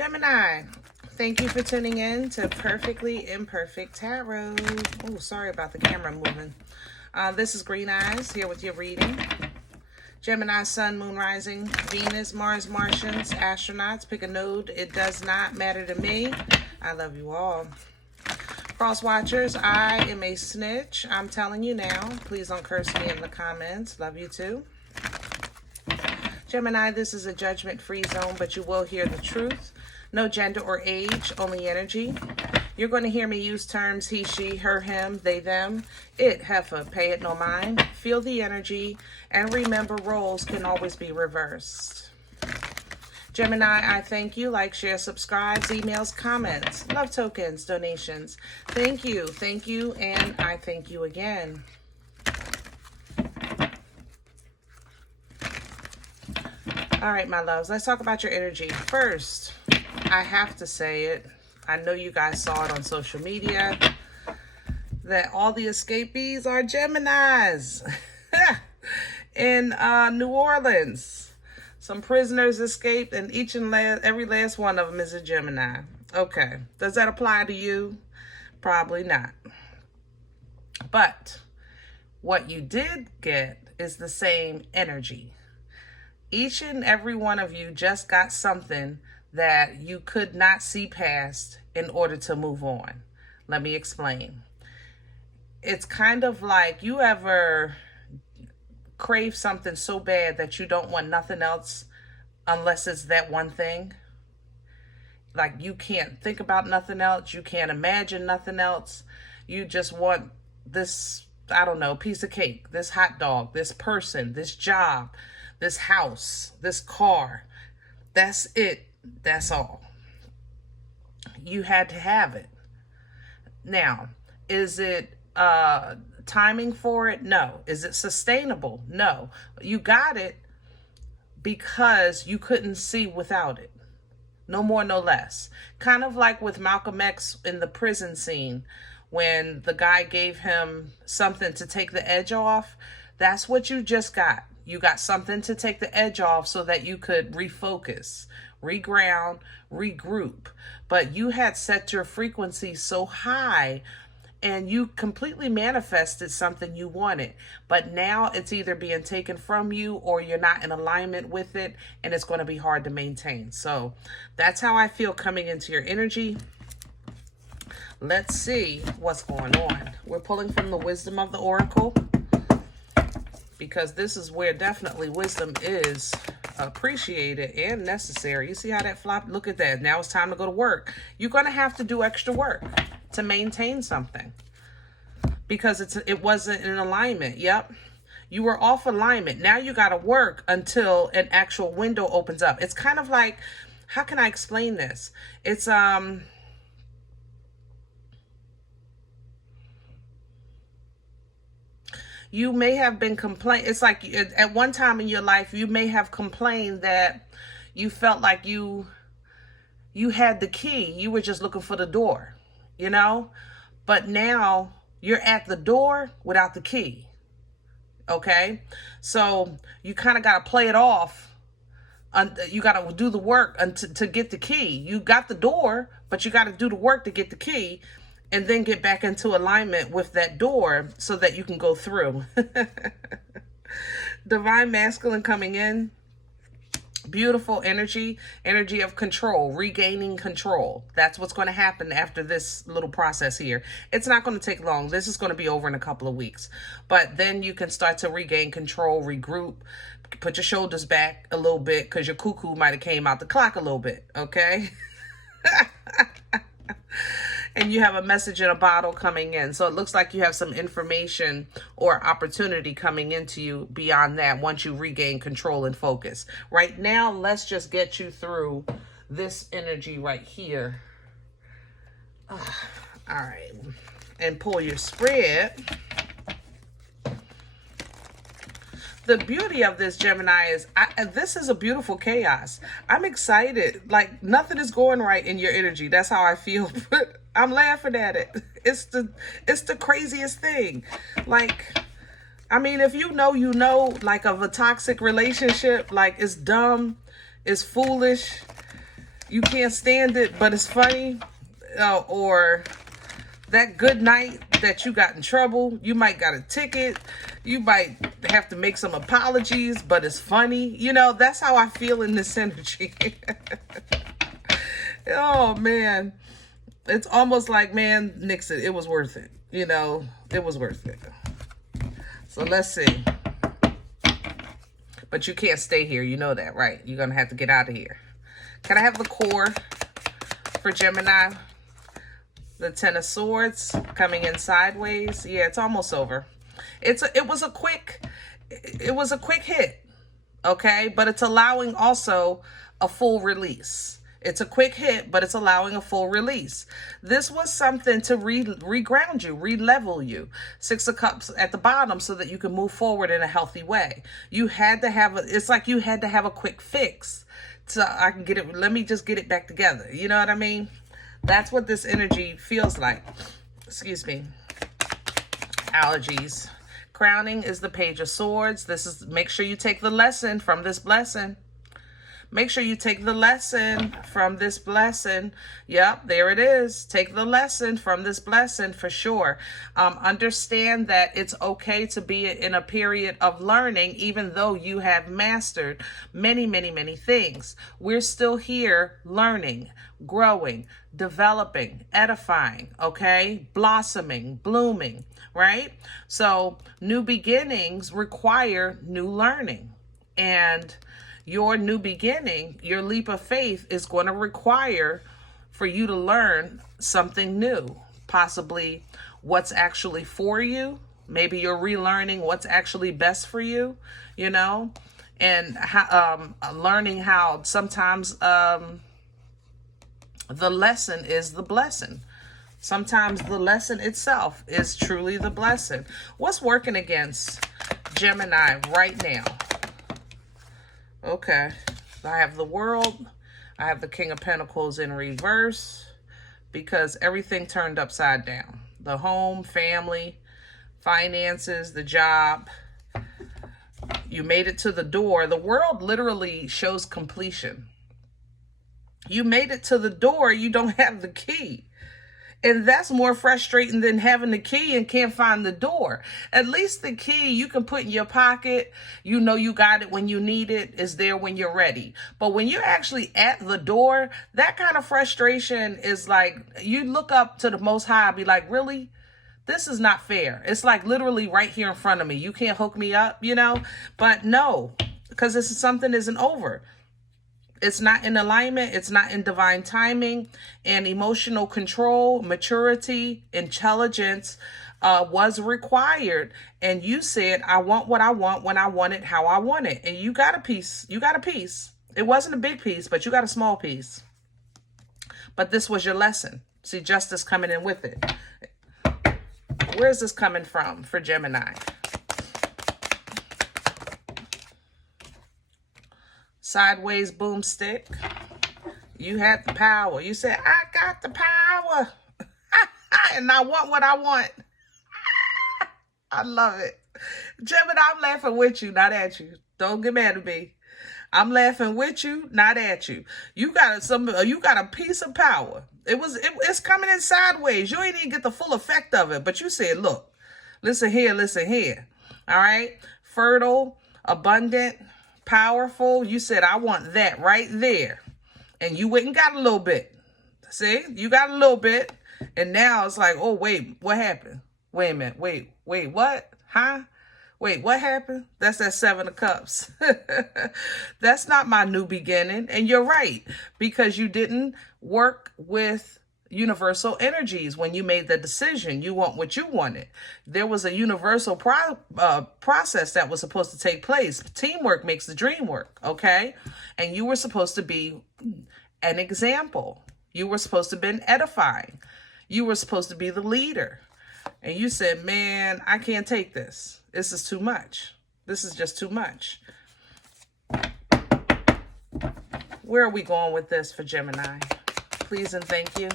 Gemini, thank you for tuning in to Perfectly Imperfect Tarot. Oh, sorry about the camera moving. This is Green Eyes here with your reading. Gemini, Sun, Moon, Rising, Venus, Mars, Martians, astronauts. Pick a node. It does not matter to me. I love you all. Cross watchers, I am a snitch. I'm telling you now. Please don't curse me in the comments. Love you too. Gemini, this is a judgment-free zone, but you will hear the truth. No gender or age, only energy. You're going to hear me use terms he, she, her, him, they, them, it, heifer, pay it no mind. Feel the energy, and remember roles can always be reversed. Gemini, I thank you. Like, share, subscribe, emails, comments, love tokens, donations. Thank you, and I thank you again. All right, my loves, let's talk about your energy. First, I have to say it. I know you guys saw it on social media that all the escapees are Geminis in New Orleans. Some prisoners escaped, and every last one of them is a Gemini. Okay, does that apply to you? Probably not. But what you did get is the same energy. Each and every one of you just got something that you could not see past in order to move on. Let me explain. It's kind of like, you ever crave something so bad that you don't want nothing else unless it's that one thing? Like, you can't think about nothing else. You can't imagine nothing else. You just want this, I don't know, piece of cake, this hot dog, this person, this job, this house, this car. That's it. That's all. You had to have it. Now, is it timing for it? No. Is it sustainable? No. You got it because you couldn't see without it. No more, no less. Kind of like with Malcolm X in the prison scene, when the guy gave him something to take the edge off. That's what you just got. You got something to take the edge off so that you could refocus, reground, regroup. But you had set your frequency so high and you completely manifested something you wanted. But now it's either being taken from you or you're not in alignment with it, and it's going to be hard to maintain. So that's how I feel coming into your energy. Let's see what's going on. We're pulling from the wisdom of the oracle, because this is where definitely wisdom is appreciated and necessary. You see how that flop? Look at that. Now it's time to go to work. You're going to have to do extra work to maintain something because it wasn't in alignment. Yep. You were off alignment. Now you got to work until an actual window opens up. It's kind of like, how can I explain this? It's, you may have been complaining. It's like at one time in your life, you may have complained that you felt like you had the key. You were just looking for the door, you know? But now you're at the door without the key, okay? So you kind of got to play it off. You got to do the work to get the key. You got the door, but you got to do the work to get the key, and then get back into alignment with that door so that you can go through. Divine Masculine coming in. Beautiful energy of control, regaining control. That's what's going to happen after this little process here. It's not going to take long. This is going to be over in a couple of weeks. But then you can start to regain control, regroup, put your shoulders back a little bit because your cuckoo might have came out the clock a little bit, okay? And you have a message in a bottle coming in. So it looks like you have some information or opportunity coming into you beyond that once you regain control and focus. Right now, let's just get you through this energy right here. All right. And pull your spread. The beauty of this, Gemini, is this is a beautiful chaos. I'm excited. Like, nothing is going right in your energy. That's how I feel. But I'm laughing at it. It's the craziest thing. Like, I mean, if you know, like, of a toxic relationship, like, it's dumb, it's foolish, You can't stand it, but it's funny. Or that good night that you got in trouble. You might got a ticket. You might have to make some apologies, but it's funny. You know, that's how I feel in this energy. Oh, man. It's almost like, man, Nixon, it was worth it. You know, it was worth it. So let's see. But you can't stay here. You know that, right? You're going to have to get out of here. Can I have the core for Gemini? The Ten of Swords coming in sideways. Yeah, it's almost over. It was a quick hit. Okay, but it's allowing also a full release. It's a quick hit, but it's allowing a full release. This was something to reground you, re-level you. Six of Cups at the bottom so that you can move forward in a healthy way. You had to have it's like you had to have a quick fix. So I can get it, let me just get it back together. You know what I mean? That's what this energy feels like. Excuse me. Allergies. Crowning is the Page of Swords. This is, make sure you take the lesson from this blessing. Make sure you take the lesson from this blessing. Yep, there it is. Take the lesson from this blessing for sure. Understand that it's okay to be in a period of learning, even though you have mastered many, many, many things. We're still here learning, growing, developing, edifying, okay? Blossoming, blooming, right? So new beginnings require new learning. And your new beginning, your leap of faith is going to require for you to learn something new, possibly what's actually for you. Maybe you're relearning what's actually best for you, you know, and learning how sometimes the lesson is the blessing. Sometimes the lesson itself is truly the blessing. What's working against Gemini right now? Okay, I have the World. I have the King of Pentacles in reverse because everything turned upside down. The home, family, finances, the job. You made it to the door. The World literally shows completion. You made it to the door. You don't have the key. And that's more frustrating than having the key and can't find the door. At least the key you can put in your pocket. You know you got it when you need it. It's there when you're ready. But when you're actually at the door, that kind of frustration is like, you look up to the Most High, be like, really? This is not fair. It's like literally right here in front of me. You can't hook me up, you know? But no, because this is something isn't over. It's not in alignment. It's not in divine timing, and emotional control, maturity, intelligence was required. And you said, I want what I want when I want it, how I want it. And you got a piece. You got a piece. It wasn't a big piece, but you got a small piece. But this was your lesson. See, justice coming in with it. Where is this coming from for Gemini? Sideways boomstick. You had the power. You said, I got the power. And I want what I want. I love it. Gemini, I'm laughing with you, not at you. Don't get mad at me. I'm laughing with you, not at you. You got a piece of power. It's coming in sideways. You ain't even get the full effect of it. But you said, look, listen here, listen here. All right? Fertile, abundant, powerful. You said, I want that right there. And you went and got a little bit. See, you got a little bit. And now it's like, oh, wait, what happened? Wait a minute. Wait, what? Huh? Wait, what happened? That's that Seven of Cups. That's not my new beginning. And you're right, because you didn't work with universal energies when you made the decision. You want what you wanted. There was a universal process that was supposed to take place. Teamwork makes the dream work, okay? And you were supposed to be an example. You were supposed to be edifying. You were supposed to be the leader. And you said, man, I can't take this. This is too much. This is just too much. Where are we going with this for Gemini? Please and thank you.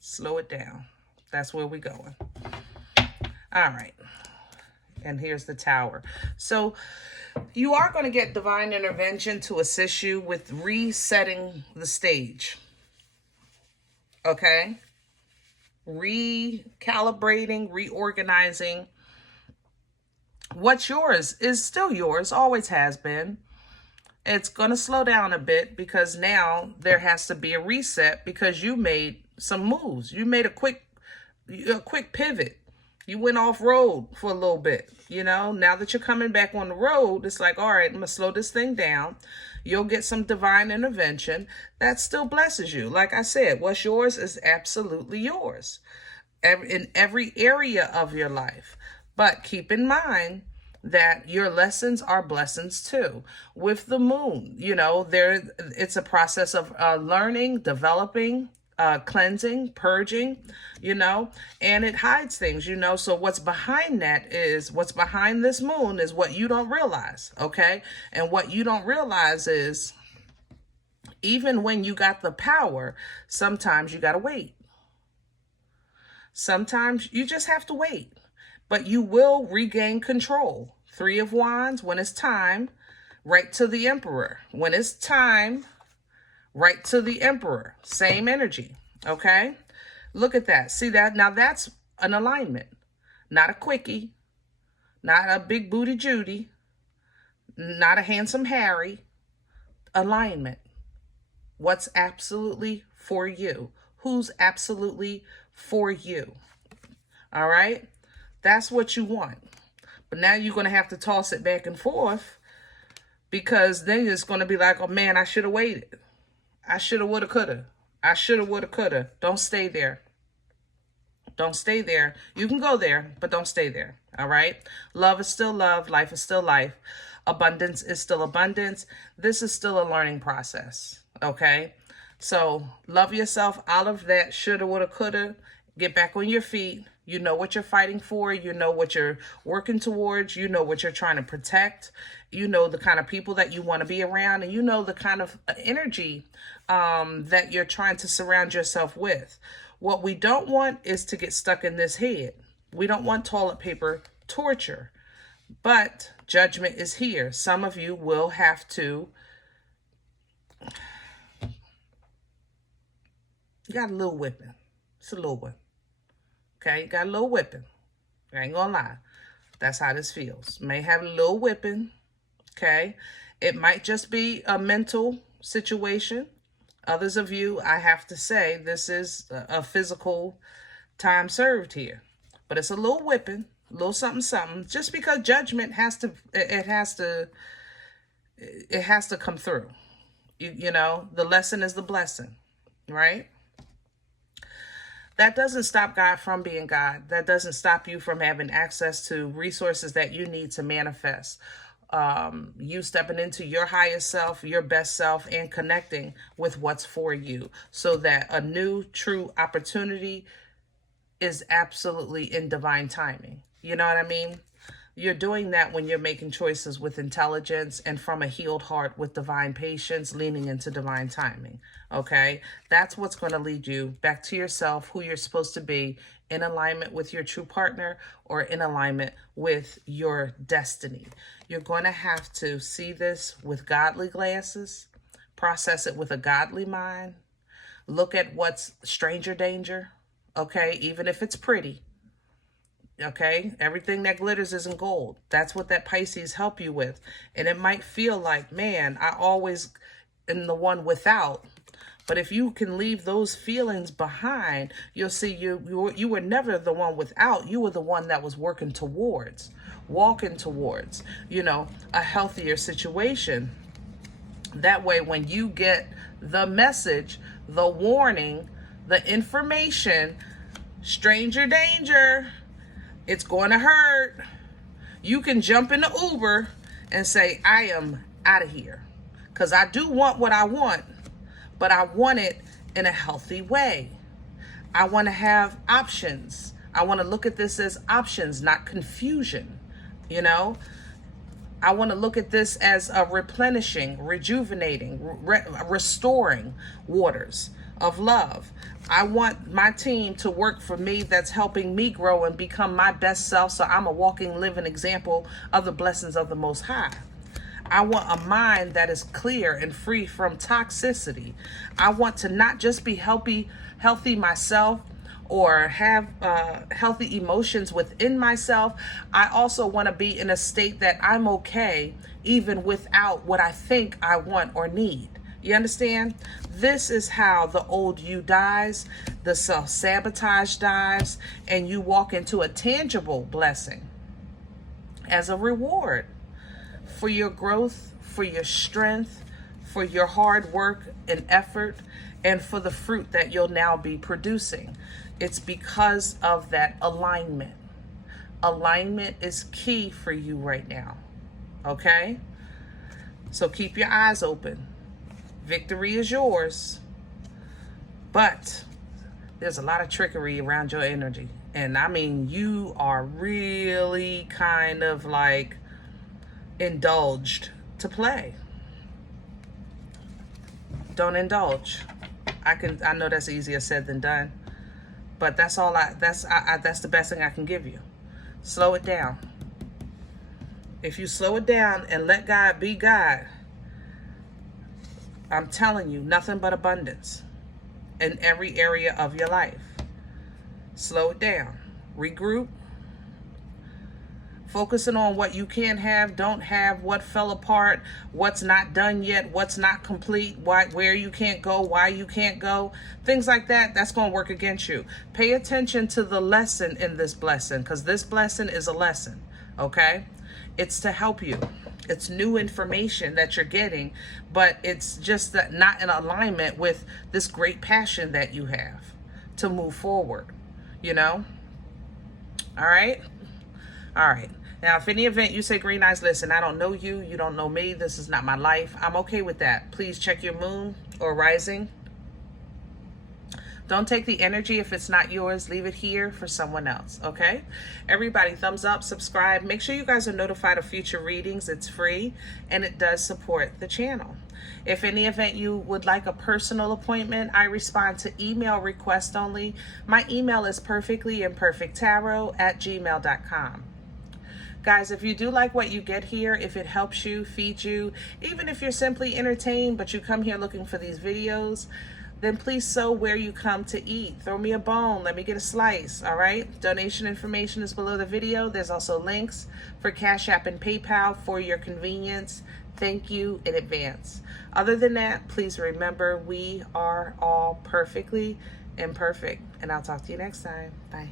Slow it down. That's where we're going. All right. And here's the Tower. So You are going to get divine intervention to assist you with resetting the stage. Okay? Recalibrating, reorganizing. What's yours is still yours, always has been. It's going to slow down a bit because now there has to be a reset because you made some moves. You made a quick pivot. You went off road for a little bit, now that you're coming back on the road, it's like, all right, I'm going to slow this thing down. You'll get some divine intervention that still blesses you. Like I said, what's yours is absolutely yours in every area of your life. But keep in mind that your lessons are blessings too. With the moon, it's a process of learning, developing, cleansing, purging, and it hides things, so what's behind this moon is what you don't realize. Okay. And what you don't realize is even when you got the power, sometimes you got to wait. Sometimes you just have to wait, but you will regain control. 3 of Wands, when it's time, right to the Emperor. When it's time, right to the Emperor. Same energy. Okay? Look at that. See that? Now that's an alignment. Not a quickie. Not a big booty Judy. Not a handsome Harry. Alignment. What's absolutely for you? Who's absolutely for you? All right? That's what you want. But now you're going to have to toss it back and forth because then it's going to be like, oh man, I should have waited. I should have, would have, could have. I should have, would have, could have. Don't stay there. Don't stay there. You can go there, but don't stay there. All right? Love is still love. Life is still life. Abundance is still abundance. This is still a learning process. Okay? So love yourself out of that shoulda, woulda, coulda. Get back on your feet. You know what you're fighting for. You know what you're working towards. You know what you're trying to protect. You know the kind of people that you want to be around. And you know the kind of energy that you're trying to surround yourself with. What we don't want is to get stuck in this head. We don't want toilet paper torture. But judgment is here. Some of you will have to. You got a little whipping. It's a little one. Okay, got a little whipping. I ain't gonna lie. That's how this feels. May have a little whipping. Okay. It might just be a mental situation. Others of you, I have to say, this is a physical time served here. But it's a little whipping, a little something, something. Just because judgment has to, it has to come through. You know, the lesson is the blessing, right? That doesn't stop God from being God. That doesn't stop you from having access to resources that you need to manifest. You stepping into your highest self, your best self, and connecting with what's for you so that a new, true opportunity is absolutely in divine timing. You know what I mean? You're doing that when you're making choices with intelligence and from a healed heart with divine patience, leaning into divine timing. Okay? That's what's going to lead you back to yourself, who you're supposed to be, in alignment with your true partner or in alignment with your destiny. You're going to have to see this with godly glasses, process it with a godly mind, look at what's stranger danger, okay? Even if it's pretty. Okay, everything that glitters isn't gold. That's what that Pisces help you with. And it might feel like, man, I always am the one without. But if you can leave those feelings behind, you'll see you were never the one without. You were the one that was working towards, walking towards, you know, a healthier situation. That way, when you get the message, the warning, the information, stranger danger, it's going to hurt, you can jump in the Uber and say, I am out of here. Because I do want what I want, but I want it in a healthy way. I want to have options. I want to look at this as options, not confusion. You know, I want to look at this as a replenishing, rejuvenating, restoring waters of love. I want my team to work for me that's helping me grow and become my best self, so I'm a walking, living example of the blessings of the Most High. I want a mind that is clear and free from toxicity. I want to not just be healthy myself, or have healthy emotions within myself. I also want to be in a state that I'm okay even without what I think I want or need. You understand? This is how the old you dies, the self-sabotage dies, and you walk into a tangible blessing as a reward for your growth, for your strength, for your hard work and effort, and for the fruit that you'll now be producing. It's because of that alignment. Alignment is key for you right now. Okay? So keep your eyes open. Victory is yours. But there's a lot of trickery around your energy. And I mean, you are really kind of like indulged to play. Don't indulge. I know that's easier said than done, but that's the best thing I can give you. Slow it down. If you slow it down and let God be God, I'm telling you, nothing but abundance in every area of your life. Slow it down. Regroup. Focusing on what you can have, don't have, what fell apart, what's not done yet, what's not complete, where you can't go, why you can't go, things like that, that's going to work against you. Pay attention to the lesson in this blessing, because this blessing is a lesson, okay? It's to help you. It's new information that you're getting, but it's just that not in alignment with this great passion that you have to move forward, you know? All right? All right. Now, if any event you say, Green Eyes, listen, I don't know you, you don't know me, this is not my life, I'm okay with that. Please check your moon or rising. Don't take the energy if it's not yours. Leave it here for someone else, okay? Everybody, thumbs up, subscribe. Make sure you guys are notified of future readings. It's free, and it does support the channel. If any event you would like a personal appointment, I respond to email request only. My email is perfectlyimperfecttarot@gmail.com. Guys, if you do like what you get here, if it helps you, feeds you, even if you're simply entertained, but you come here looking for these videos, then please sow where you come to eat. Throw me a bone. Let me get a slice, all right? Donation information is below the video. There's also links for CashApp and PayPal for your convenience. Thank you in advance. Other than that, please remember we are all perfectly imperfect. And I'll talk to you next time. Bye.